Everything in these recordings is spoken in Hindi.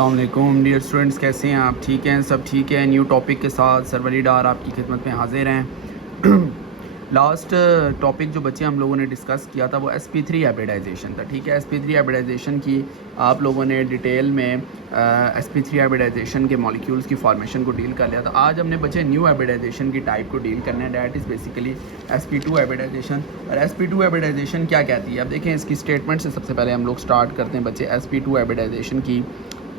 अस्सलाम वालेकुम डियर स्टूडेंट्स, कैसे हैं आप? ठीक हैं, सब ठीक है। न्यू टॉपिक के साथ सर वली डार आपकी खिदमत में हाजिर हैं। लास्ट टॉपिक जो बच्चे हम लोगों ने डिस्कस किया था वो sp3 हाइब्रिडाइजेशन था। ठीक है, sp3 हाइब्रिडाइजेशन की आप लोगों ने डिटेल में sp3 हाइब्रिडाइजेशन के मॉलिक्यूल्स की फॉर्मेशन को डील कर लिया था। आज हमने बच्चे न्यू हाइब्रिडाइजेशन की टाइप को डील करना है, that is basically sp2 hybridisation. और sp2 हाइब्रिडाइजेशन क्या कहती है, अब देखें इसकी स्टेटमेंट से सबसे पहले हम लोग स्टार्ट करते हैं बच्चे। sp2 हाइब्रिडाइजेशन की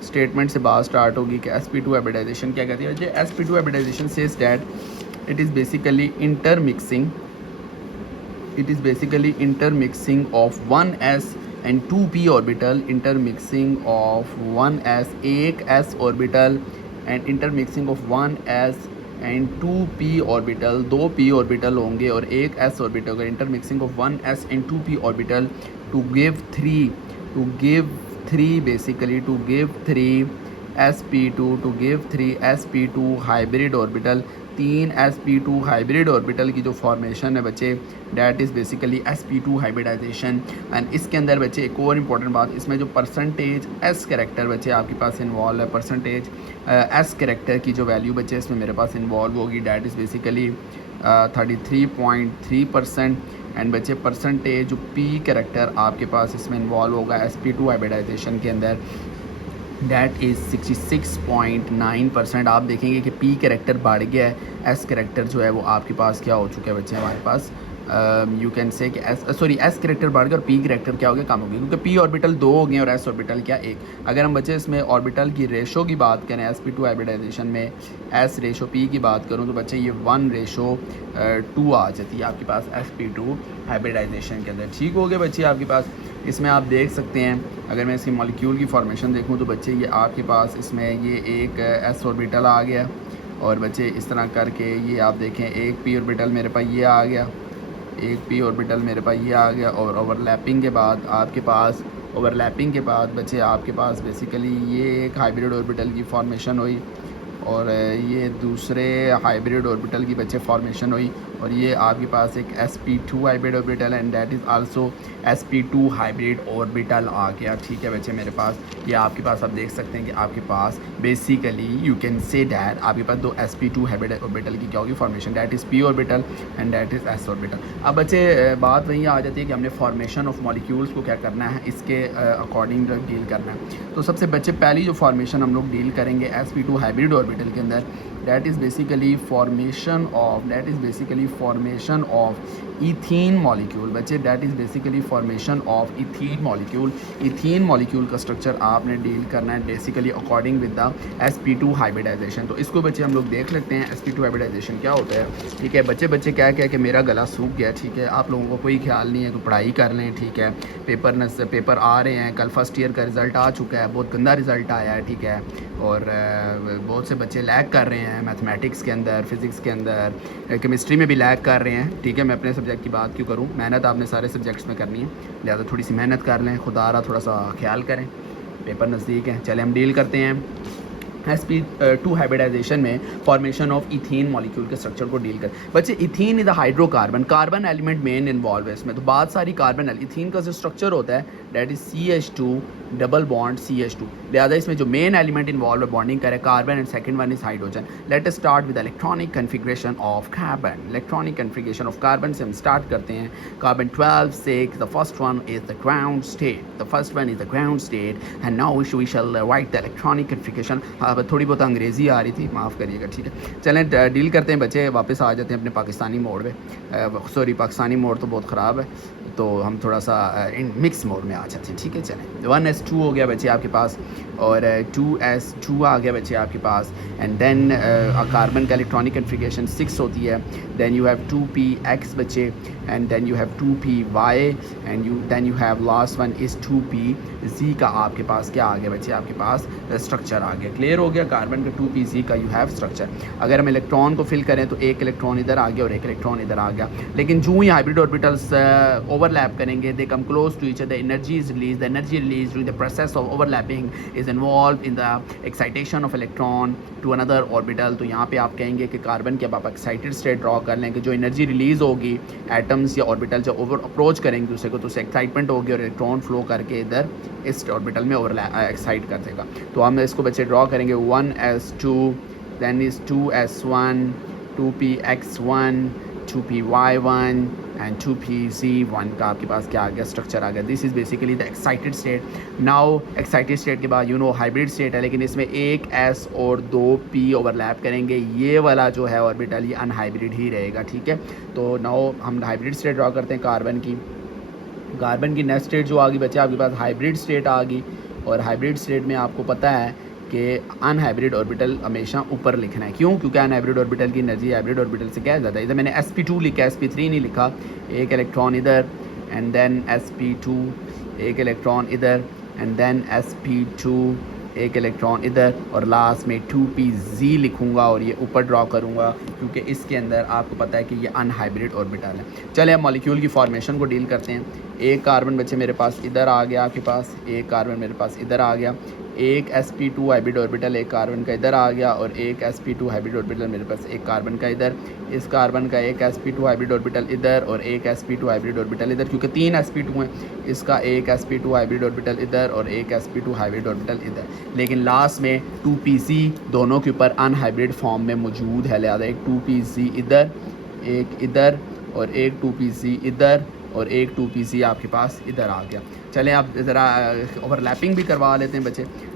स्टेटमेंट से बात स्टार्ट होगी कि sp2 हाइब्रिडाइजेशन क्या कहती है। जो sp2 hybridization says that it is basically intermixing of 1s and 2p orbital, intermixing of 1s एक s orbital and intermixing of 1s and 2p orbital, दो p orbital होंगे और एक s orbital होगा। intermixing of 1s and 2p orbital to give 3 basically to give 3 sp2 to give 3 sp2 hybrid orbital. 3 sp2 hybrid orbital की जो फॉर्मेशन है बच्चे, that is basically sp2 hybridization. And इसके अंदर बच्चे एक और इम्पॉर्टेंट बात, इसमें जो परसेंटेज s कैरेक्टर बच्चे आपके पास इन्वॉल्व है, परसेंटेज s कैरेक्टर की जो वैल्यू बच्चे इसमें मेरे पास इन्वॉल्व होगी, डैट इज़ बेसिकली 33.3%। एंड बच्चे परसेंटेज जो p कैरेक्टर आपके पास इसमें इन्वॉल्व होगा sp2 हाइब्रिडाइजेशन के अंदर, डैट इज़ 66.9%। आप देखेंगे कि p कैरेक्टर बढ़ गया है, s कैरेक्टर जो है वो आपके पास क्या हो चुका है बच्चे, हमारे पास यू कैन से कि s कैरेक्टर बढ़ गया और p कैरेक्टर क्या हो गया, कम हो गया, क्योंकि p ऑर्बिटल 2 हो गए और s ऑर्बिटल क्या 1। अगर हम बच्चे इसमें ऑर्बिटल की रेशो की बात करें sp2 हाइब्रिडाइजेशन में, s रेशो p की बात करूँ तो बच्चे ये 1:2 आ जाती है आपके पास sp2 हाइब्रिडाइजेशन के अंदर। ठीक हो गया बच्चे आपके पास। इसमें आप देख सकते हैं, अगर मैं इसकी मॉलिक्यूल की फॉर्मेशन देखूं तो बच्चे ये आपके पास इसमें ये एक s ऑर्बिटल आ गया और बच्चे इस तरह करके ये आप देखें एक p ऑर्बिटल मेरे पास ये आ गया, एक p ऑर्बिटल मेरे पास ये आ गया। और ओवरलैपिंग के बाद बच्चे आपके पास बेसिकली ये एक हाइब्रिड ऑर्बिटल की फॉर्मेशन हुई और ये दूसरे हाइब्रिड ऑर्बिटल की बच्चे फॉर्मेशन हुई और ये आपके पास एक sp2 hybrid orbital and that is also sp2 hybrid orbital आ गया। ठीक है बच्चे, मेरे पास ये आपके पास आप देख सकते हैं कि आपके पास basically you can say that आपके पास दो sp2 हाइब्रिड ऑर्बिटल की क्या होगी formation, that is p orbital and that is s orbital. अब बच्चे बात वहीं आ जाती है कि हमने फॉर्मेशन ऑफ मॉलिक्यूल्स को क्या करना है, इसके अकॉर्डिंग डील करना है। तो सबसे बच्चे पहली जो फॉर्मेशन हम लोग डील करेंगे sp2 हाइब्रिड ऑर्बिटल के अंदर, that is basically formation of ethene molecule बच्चे, that is basically formation of ethene molecule का स्ट्रक्चर आपने डील करना है basically according with the sp2 hybridization. तो इसको बच्चे हम लोग देख लेते हैं sp2 हाइब्रिडाइजेशन क्या होता है। ठीक है बच्चे क्या कि मेरा गला सूख गया। ठीक है, आप लोगों को कोई ख्याल नहीं है तो पढ़ाई कर लें। ठीक है, पेपर आ रहे हैं, कल फर्स्ट ईयर का रिज़ल्ट आ चुका है, बहुत गंदा रिज़ल्ट आया है। ठीक है, और बहुत से बच्चे लैग कर रहे हैं मैथमेटिक्स के अंदर, फिज़िक्स के अंदर, केमिस्ट्री में भी लैग कर रहे हैं। ठीक है, मैं अपने सब्जेक्ट की बात क्यों करूं, मेहनत आपने सारे सब्जेक्ट्स में करनी है, लिहाजा थोड़ी सी मेहनत कर लें, खुदा रहा थोड़ा सा ख्याल करें, पेपर नज़दीक है। चले हम डील करते हैं sp2 हाइब्रिडाइजेशन में फॉर्मेशन ऑफ इथीन मॉलिक्यूल के स्ट्रक्चर को डील कर। बच्चे ethene is the hydrocarbon, carbon element main involve है इसमें, तो बहुत सारी कार्बन इथीन का जो स्ट्रक्चर होता है that is CH2 double bond CH2, लिहाजा इसमें जो मेन एलिमेंट इन्वॉल्व है बॉन्डिंग करे carbon and second one is hydrogen. Let us start with electronic configuration of carbon. Electronic configuration of carbon से हम स्टार्ट करते हैं। Carbon 12 6, the first one is the ground state, and now we shall write the electronic configuration. थोड़ी बहुत अंग्रेज़ी आ रही थी, माफ़ करिएगा। ठीक है, चलें डील करते हैं बच्चे, वापस आ जाते हैं अपने पाकिस्तानी मोड में। सॉरी, पाकिस्तानी मोड तो बहुत ख़राब है, तो हम थोड़ा सा मिक्स मोड में आ जाते हैं। ठीक है, चलें 1s2 हो गया बच्चे आपके पास और 2s2 आ गया बच्चे आपके पास। एंड देन कार्बन का इलेक्ट्रॉनिक कन्फिग्रेशन 6 होती है। देन यू हैव 2px बच्चे, and then you have 2py and then you have last one is 2pz का आपके पास क्या आ गया बच्चे, आपके पास स्ट्रक्चर आ गया। क्लियर हो गया, कार्बन का 2pz का यू हैव स्ट्रक्चर। अगर हम इलेक्ट्रॉन को फिल करें तो एक इलेक्ट्रॉन इधर आ गया और एक इलेक्ट्रॉन इधर आ गया, लेकिन जो ही हाइब्रिड ऑर्बिटल्स ओवरलैप करेंगे, they come close to each other, energy is release, the energy release during the process of overlapping is involve in the excitation of electron to another orbital. तो यहाँ पे आप कहेंगे कि कार्बन के अब आप एक्साइटेड स्टेट ड्रॉ कर लें कि जो एनर्जी रिलीज़ होगी एटम्स या ऑर्बिटल जब ओवर अप्रोच करेंगे दूसरे को तो उससे एक्साइटमेंट होगी और इलेक्ट्रॉन फ्लो करके इधर इस ऑर्बिटल में ओवर एक्साइट कर देगा। तो हम इसको बच्चे ड्रॉ करेंगे 1s2, then is 2s1, 2px1, 2py1 and 2pz1 का आपके पास क्या आ गया, स्ट्रक्चर आ गया। This is basically the excited state. Now excited state के बाद यू नो हाइब्रिड स्टेट है, लेकिन इसमें एक s और 2p ओवरलैप करेंगे। ये वाला जो है ऑर्बिटल ये अनहाइब्रिड ही रहेगा, ठीक है। तो नाउ हम हाइब्रिड स्टेट ड्रॉ करते हैं कार्बन की। कार्बन की नेक्स्ट स्टेट जो आ गई बच्चे आपके पास हाइब्रिड स्टेट आ गई, और हाइब्रिड स्टेट में आपको पता है कि अनहाइब्रिड ऑर्बिटल हमेशा ऊपर लिखना है। क्यों? क्योंकि अनहाइब्रिड ऑर्बिटल की एनर्जी हाइब्रिड ऑर्बिटल से क्या ज़्यादा है। इधर मैंने sp2 लिखा है, sp3 नहीं लिखा। एक इलेक्ट्रॉन इधर एंड देन sp2, एक इलेक्ट्रॉन इधर एंड देन sp2, एक इलेक्ट्रॉन इधर, और लास्ट में 2pz लिखूंगा और ये ऊपर ड्रॉ करूंगा क्योंकि इसके अंदर आपको पता है कि ये अनहाइब्रिड ऑर्बिटल है। चले हम मॉलिक्यूल की फॉर्मेशन को डील करते हैं। एक कार्बन बच्चे मेरे पास इधर आ गया, आपके पास एक कार्बन मेरे पास इधर आ गया, एक sp2 हाइब्रिड ऑर्बिटल एक कार्बन का इधर आ गया, और एक sp2 हाइब्रिड ऑर्बिटल मेरे पास एक कार्बन का इधर, इस कार्बन का एक sp2 हाइब्रिड ऑर्बिटल इधर और एक sp2 हाइब्रिड ऑर्बिटल इधर, क्योंकि 3 sp2 हैं, इसका एक sp2 हाइब्रिड ऑर्बिटल इधर और एक sp2 हाइब्रिड ऑर्बिटल इधर। लेकिन लास्ट में 2pz दोनों के ऊपर अनहाइब्रिड फॉर्म में मौजूद है, लिहाजा एक 2pz इधर, एक इधर, और एक 2pz इधर, और एक 2pz आपके पास इधर आ गया। चलें आप ज़रा ओवरलैपिंग भी करवा लेते हैं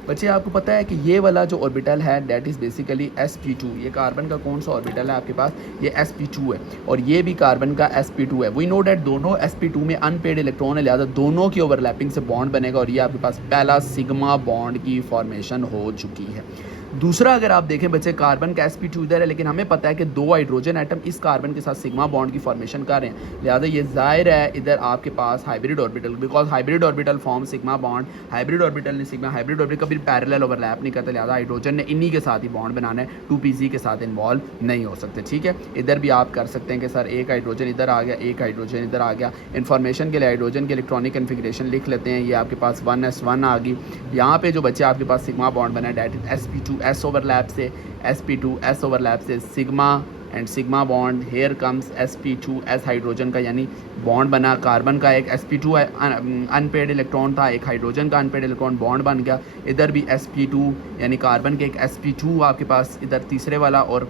बच्चे आपको पता है कि ये वाला जो ऑर्बिटल है दैट इज़ बेसिकली sp2। ये कार्बन का कौन सा ऑर्बिटल है आपके पास, ये sp2 है, और ये भी कार्बन का sp2 है। वी नो डैट दोनों sp2 में अनपेड इलेक्ट्रॉन है, लिहाजा दोनों की ओवरलैपिंग से बॉन्ड बनेगा, और ये आपके पास पहला सिग्मा बॉन्ड की फॉर्मेशन हो चुकी है। दूसरा अगर आप देखें बच्चे कार्बन का sp2 इधर है, लेकिन हमें पता है कि 2 हाइड्रोजन एटम इस कार्बन के साथ सिग्मा बॉन्ड की फॉर्मेशन कर रहे हैं, लिहाजा ये जाहिर है इधर आपके पास hybrid orbital, because hybrid orbital form sigma bond, hybrid orbital ने सिग्मा, हाइब्रिड ऑर्बिटल कभी पैरेलल ओवरलैप नहीं करता, लिहाजा हाइड्रोजन ने इन्हीं के साथ ही बॉन्ड बनाना है, 2pz के साथ इन्वॉल्व नहीं हो सकते, ठीक है। इधर भी आप कर सकते हैं कि सर एक हाइड्रोजन इधर आ गया, एक हाइड्रोजन इधर आ गया। इन्फॉर्मेशन के लिए हाइड्रोजन की इलेक्ट्रॉनिक कन्फिग्रेशन लिख लेते हैं। ये आपके पास 1s1 आ गई, यहाँ पे जो बच्चे आपके पास सिग्मा बॉन्ड बना है डैट इज sp2s ओवरलैप से, sp2s ओवरलैप से sigma and sigma bond, here comes sp2s hydrogen का यानी बॉन्ड बना, कार्बन का एक sp2 अनपेड इलेक्ट्रॉन था, एक हाइड्रोजन का अनपेड इलेक्ट्रॉन बॉन्ड बन गया, इधर भी sp2 यानी कार्बन के एक sp2 आपके पास इधर तीसरे वाला, और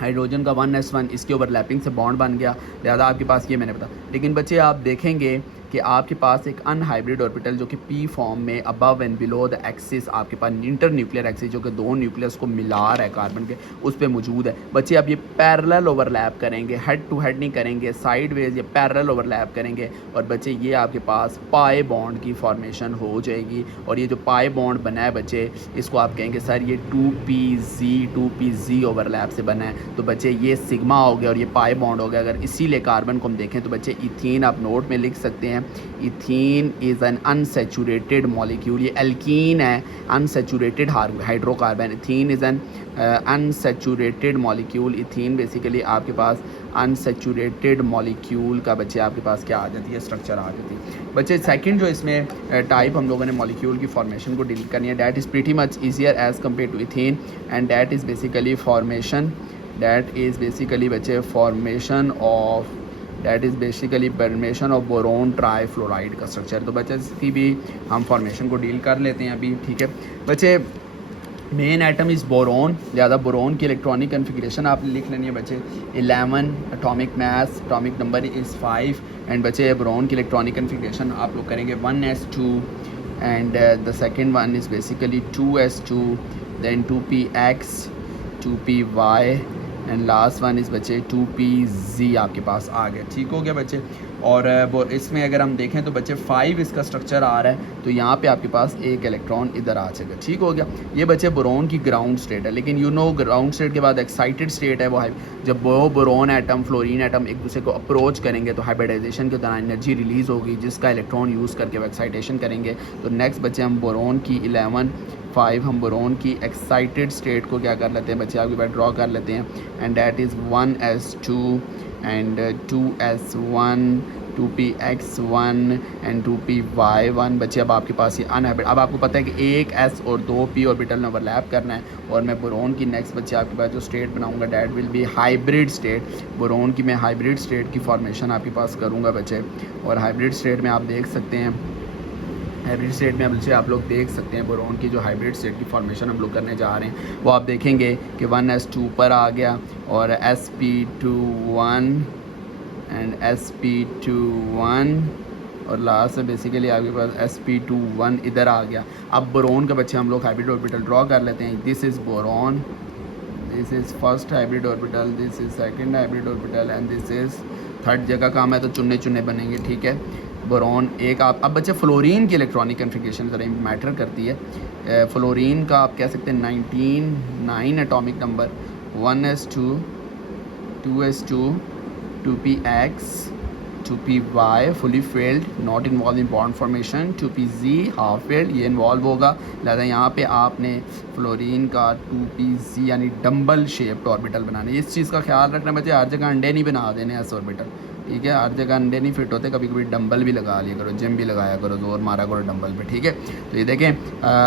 हाइड्रोजन का 1s1 इसके ओवरलैपिंग से बॉन्ड बन गया, लिहाजा आपके पास ये मैंने बताया। लेकिन बच्चे आप देखेंगे कि आपके पास एक अनहाइब्रिड ऑर्बिटल जो कि p फॉर्म में above and below the axis, आपके पास इंटर न्यूक्लियर एक्सिस जो कि दो न्यूक्लियस को मिला रहा है कार्बन के, उस पर मौजूद है। बच्चे अब ये पैरेलल ओवरलैप करेंगे, हेड टू हेड नहीं करेंगे, साइडवेज ये पैरेलल ओवरलैप करेंगे, और बच्चे ये आपके पास पाई बॉन्ड की फॉर्मेशन हो जाएगी। और ये जो पाई बॉन्ड बना है बच्चे, इसको आप कहेंगे सर ये 2pz ओवरलैप से बना है। तो बच्चे ये सिग्मा हो गया और ये पाई बॉन्ड हो गया। अगर इसीलिए कार्बन को हम देखें तो बच्चे इथीन आप नोट में लिख सकते हैं, ethene is an unsaturated molecule. ये एल्कीन है, unsaturated hydrocarbon. Ethene is an unsaturated molecule. Ethene basically आपके पास अनसेचुरेटेड मॉलिक्यूल का बच्चे आपके पास क्या आ जाती है, स्ट्रक्चर आ जाती है। बच्चे सेकंड जो इसमें टाइप हम लोगों ने मॉलिक्यूल की फॉर्मेशन को डील करनी है, that is pretty much easier as compare to ethene, and that is basically formation, that is basically बच्चे formation of, that is basically formation of boron trifluoride का स्ट्रक्चर। तो बच्चे इसकी भी हम फॉर्मेशन को डील कर लेते हैं अभी, ठीक है। बच्चे मेन आइटम इज़ बोरोन, ज़्यादा बोरोन की इलेक्ट्रॉनिक कन्फिग्रेशन आपने लिख लेनी है बच्चे 11, atomic mass, atomic number is 5, and बच्चे बोरोन की इलेक्ट्रॉनिक कन्फिग्रेशन आप लोग करेंगे 1s2, and the second one is basically 2s2, then 2px, 2py, and last one इस बच्चे 2pz आपके पास आ गया, ठीक हो गया बच्चे। और इसमें अगर हम देखें तो बच्चे 5 इसका स्ट्रक्चर आ रहा है, तो यहाँ पे आपके पास एक इलेक्ट्रॉन इधर आ जाएगा, ठीक हो गया। ये बच्चे बोरोन की ग्राउंड स्टेट है, लेकिन यू नो ग्राउंड स्टेट के बाद एक्साइटेड स्टेट है वो है जब वो बोरोन एटम फ्लोरीन एटम एक दूसरे को अप्रोच करेंगे तो हाइब्रिडाइजेशन के दौरान एनर्जी रिलीज़ होगी जिसका इलेक्ट्रॉन यूज़ करके वो एक्साइटेशन करेंगे। तो नेक्स्ट बच्चे हम बोरोन की 11 हम बोरोन की एक्साइटेड स्टेट को क्या कर लेते हैं बच्चे, आपके पास ड्रॉ कर लेते हैं, and that is 1s2 and 2s1, 2px1 and 2py1। बच्चे अब आपके पास ये अनहाइब्रिड, अब आपको पता है कि एक s और 2p ऑर्बिटल में ओवरलैप करना है, और मैं बोरोन की नेक्स्ट बच्चे आपके पास जो स्टेट बनाऊंगा that will be hybrid state. Boron की मैं हाइब्रिड स्टेट की फॉर्मेशन आपके पास करूँगा बच्चे, और हाइब्रिड स्टेट में आप देख सकते हैं, हाइब्रिड स्टेट में बच्चे आप लोग देख सकते हैं बोरोन की जो हाइब्रिड स्टेट की फॉर्मेशन हम लोग करने जा रहे हैं वो आप देखेंगे कि 1s2 पर आ गया, और sp21 एंड sp21, और लास्ट में बेसिकली आपके पास sp21 इधर आ गया। अब बोरोन के बच्चे हम लोग हाइब्रिड ऑर्बिटल ड्रॉ कर लेते हैं। This is boron, this is first hybrid orbital, this is second hybrid orbital, and this is third. जगह काम है तो चुन्ने चुन्ने बनेंगे, ठीक है। बोरोन एक आप अब बच्चे फ्लोरीन की इलेक्ट्रॉनिक कन्फिगरेशन ज़रा मैटर करती है। फ्लोरीन का आप कह सकते हैं 9 atomic number, 1s2, 2s2, 2px, 2py fully failed not involve in bond formation, 2pz half failed ये इन्वॉल्व होगा। लिहाजा यहाँ पे आपने फ्लोरीन का 2pz यानी डम्बल शेप्ड ऑर्बिटल बनाना है। इस चीज़ का ख्याल रखना बच्चे, हर जगह अंडे नहीं बना देने एस ऑर्बिटल, ठीक है। हर जगह अंडे नहीं फिट होते, कभी कभी डंबल भी लगा लिया करो, जिम भी लगाया करो, जोर मारा करो डंबल पे, ठीक है। तो ये देखें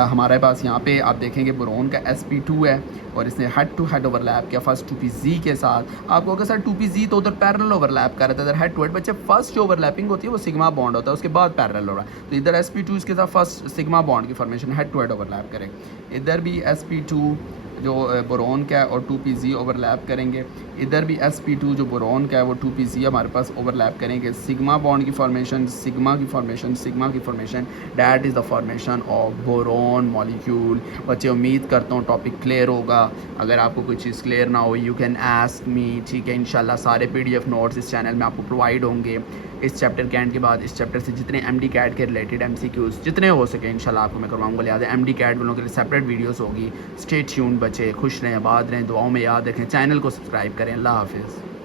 हमारे पास यहाँ पे आप देखेंगे बोरोन का sp2 है, और इसने हेड टू हेड ओवरलैप किया फर्स्ट 2pz के साथ। आपको अगर सर 2pz तो उधर पैरेलल ओवरलैप कर रहा था, इधर हेड टू हेड। बच्चे फर्स्ट जो ओवरलैपिंग होती है वो सिग्मा बॉन्ड होता है, उसके बाद पैरेलल हो रहा है। तो इधर sp2 इसके साथ फर्स्ट सिग्मा बॉन्ड की formation head to head overlap करें। इधर भी sp2 जो बोरोन का है और 2pz ओवरलैप करेंगे। इधर भी sp2 जो बोरोन का है वो 2pz हमारे पास ओवरलैप करेंगे। सिग्मा बॉन्ड की फॉर्मेशन, सिग्मा की फॉर्मेशन, सिग्मा की formation, that is the formation of boron molecule. बच्चे उम्मीद करता हूँ टॉपिक क्लियर होगा। अगर आपको कोई चीज़ क्लियर ना हो यू कैन आस्क मी, ठीक है। इंशाल्लाह सारे PDF नोट्स इस चैनल में आपको प्रोवाइड होंगे। इस चैप्टर के एंड के बाद इस चैप्टर से जितने MD कैट के रिलेटेड MCQs जितने हो सके इंशाल्लाह आपको मैं करवाऊंगा। लिहाजा MD कैट वालों के लिए सेपरेट वीडियोस होगी। स्टे ट्यून्ड बच्चे, खुश रहें, आबाद रहें, दुआओं में याद रखें, चैनल को सब्सक्राइब करें। अल्लाह हाफिज़।